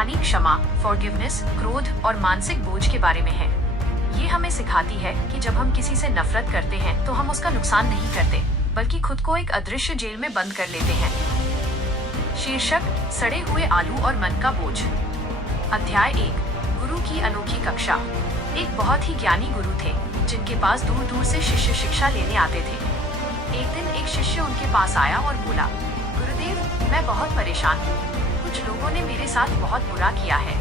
कहानी क्षमा, फॉरगिवनेस, क्रोध और मानसिक बोझ के बारे में है। ये हमें सिखाती है कि जब हम किसी से नफरत करते हैं तो हम उसका नुकसान नहीं करते, बल्कि खुद को एक अदृश्य जेल में बंद कर लेते हैं। शीर्षक: सड़े हुए आलू और मन का बोझ। अध्याय 1: गुरु की अनोखी कक्षा। एक बहुत ही ज्ञानी गुरु थे, जिनके पास दूर दूर से शिष्य शिक्षा लेने आते थे। एक दिन एक शिष्य उनके पास आया और बोला, गुरुदेव, मैं बहुत परेशान हूँ। कुछ लोगों ने मेरे साथ बहुत बुरा किया है।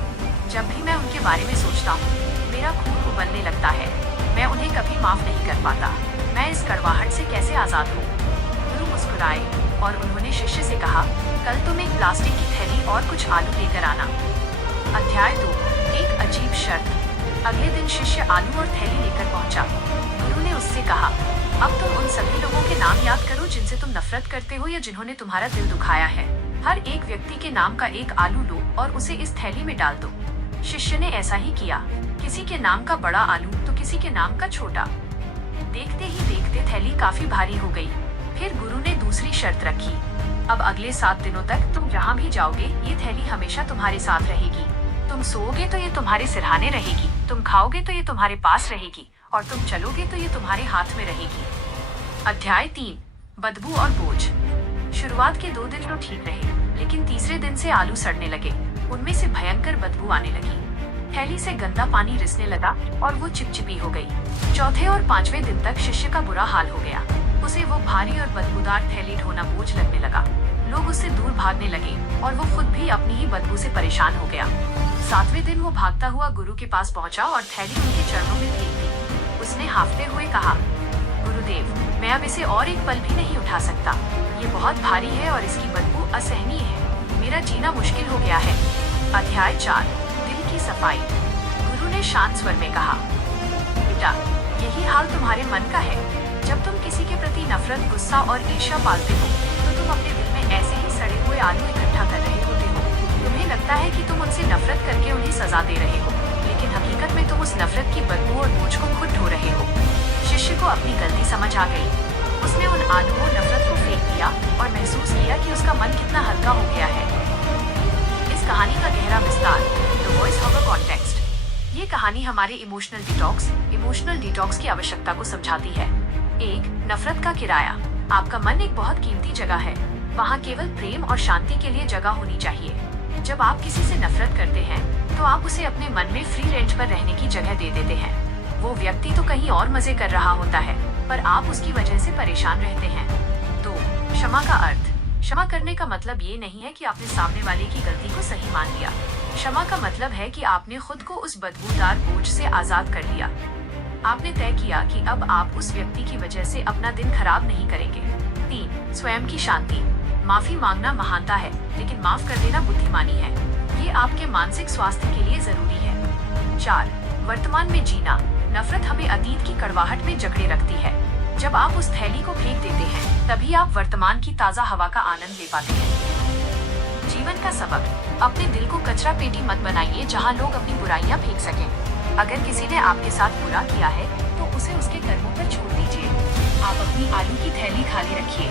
जब भी मैं उनके बारे में सोचता हूँ, मेरा खून उबलने लगता है। मैं उन्हें कभी माफ नहीं कर पाता। मैं इस कड़वाहट से कैसे आजाद हूँ? गुरु मुस्कुराए और उन्होंने शिष्य से कहा, कल तुम एक प्लास्टिक की थैली और कुछ आलू लेकर आना। अध्याय 2: एक अजीब शर्त। अगले दिन शिष्य आलू और थैली लेकर पहुंचा। गुरु ने उससे कहा, अब तुम उन सभी लोगों के नाम याद करो जिनसे तुम नफरत करते हो या जिन्होंने तुम्हारा दिल दुखाया है। हर एक व्यक्ति के नाम का एक आलू लो और उसे इस थैली में डाल दो। शिष्य ने ऐसा ही किया। किसी के नाम का बड़ा आलू तो किसी के नाम का छोटा। देखते ही देखते थैली काफी भारी हो गई। फिर गुरु ने दूसरी शर्त रखी, अब अगले 7 दिनों तक तुम जहाँ भी जाओगे, ये थैली हमेशा तुम्हारे साथ रहेगी। तुम सोओगे तो ये तुम्हारे सिरहाने रहेगी, तुम खाओगे तो ये तुम्हारे पास रहेगी, और तुम चलोगे तो ये तुम्हारे हाथ में रहेगी। अध्याय 3: बदबू और बोझ। शुरुआत के 2 दिन तो ठीक रहे, लेकिन तीसरे दिन से आलू सड़ने लगे। उनमें से भयंकर बदबू आने लगी। थैली से गंदा पानी रिसने लगा और वो चिपचिपी हो गई। चौथे और 5वें दिन तक शिष्य का बुरा हाल हो गया। उसे वो भारी और बदबूदार थैली ढोना बोझ लगने लगा। लोग उससे दूर भागने लगे और वो खुद भी अपनी ही बदबू से परेशान हो गया। 7वें दिन वो भागता हुआ गुरु के पास पहुंचा और थैली उनके चरणों में फेंक दी। उसने हांफते हुए कहा, गुरुदेव, मैं अब इसे और एक पल भी नहीं उठा सकता। ये बहुत भारी है और इसकी बदबू असहनीय है। मेरा जीना मुश्किल हो गया है। अध्याय 4: दिल की सफाई। गुरु ने शांत स्वर में कहा, बेटा, यही हाल तुम्हारे मन का है। जब तुम किसी के प्रति नफरत, गुस्सा और ईर्ष्या पालते हो, तो तुम अपने दिल में ऐसे ही सड़े हुए आलू इकट्ठा कर रहे होते हो। तुम्हें लगता है कि तुम उनसे नफरत करके उन्हें सजा दे रहे हो, लेकिन हकीकत में तुम उस नफरत की बदबू और बोझ को खुद ढो रहे हो। शिष्य को अपनी गलती समझ आ गई। उसने उन आलू और नफरत को फेंक दिया और महसूस किया कि उसका मन कितना हल्का हो गया है। इस कहानी का गहरा विस्तार: the voice of a context. ये कहानी हमारे इमोशनल डिटॉक्स की आवश्यकता को समझाती है। 1. नफरत का किराया। आपका मन एक बहुत कीमती जगह है। वहाँ केवल प्रेम और शांति के लिए जगह होनी चाहिए। जब आप किसी से नफरत करते हैं, तो आप उसे अपने मन में फ्री रेंज पर रहने की जगह दे देते हैं। वो व्यक्ति तो कहीं और मजे कर रहा होता है, पर आप उसकी वजह से परेशान रहते हैं। 2. क्षमा का अर्थ। क्षमा करने का मतलब ये नहीं है कि आपने सामने वाले की गलती को सही मान लिया। क्षमा का मतलब है कि आपने खुद को उस बदबूदार बोझ से आजाद कर लिया। आपने तय किया कि अब आप उस व्यक्ति की वजह से अपना दिन खराब नहीं करेंगे। 3. स्वयं की शांति। माफी मांगना महानता है, लेकिन माफ कर देना बुद्धिमानी है। ये आपके मानसिक स्वास्थ्य के लिए जरूरी है। 4. वर्तमान में जीना। नफरत हमें अतीत की कड़वाहट में जकड़े रखती है। जब आप उस थैली को फेंक देते हैं, तभी आप वर्तमान की ताज़ा हवा का आनंद ले पाते हैं। जीवन का सबक: अपने दिल को कचरा पेटी मत बनाइए जहां लोग अपनी बुराइयां फेंक सकें। अगर किसी ने आपके साथ बुरा किया है, तो उसे उसके कर्मों पर छोड़ दीजिए। आप अपनी आलू की थैली खाली रखिए।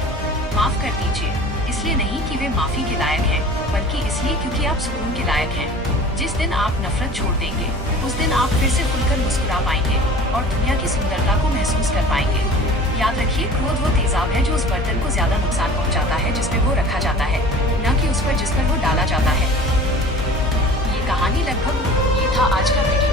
माफ कर दीजिए, इसलिए नहीं कि वे माफी के लायक हैं, बल्कि इसलिए क्योंकि आप सुकून के लायक हैं। जिस दिन आप नफरत छोड़ देंगे, उस दिन आप फिर से खुलकर मुस्कुरा पाएंगे और दुनिया की सुंदरता को महसूस कर पाएंगे। याद रखिए, क्रोध वो तेजाब है जो उस बर्तन को ज्यादा नुकसान पहुंचाता है जिसमें वो रखा जाता है, न कि उस पर जिस पर वो डाला जाता है। ये कहानी लगभग ये था आज का वीडियो।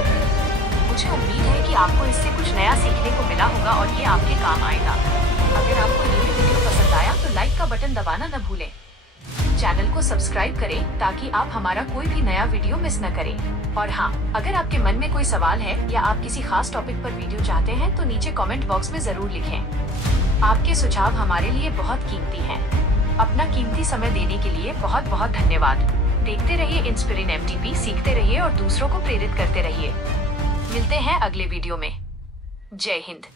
मुझे उम्मीद है कि आपको इससे कुछ नया सीखने को मिला होगा और ये आपके काम आएगा। अगर आपको ये वीडियो पसंद आया तो लाइक का बटन दबाना न भूलें। चैनल को सब्सक्राइब करें ताकि आप हमारा कोई भी नया वीडियो मिस न करें। और हाँ, अगर आपके मन में कोई सवाल है या आप किसी खास टॉपिक पर वीडियो चाहते हैं, तो नीचे कमेंट बॉक्स में जरूर लिखें। आपके सुझाव हमारे लिए बहुत कीमती हैं। अपना कीमती समय देने के लिए बहुत बहुत धन्यवाद। देखते रहिए इंस्पिरिन MTP, सीखते रहिए और दूसरों को प्रेरित करते रहिए। मिलते हैं अगले वीडियो में। जय हिंद।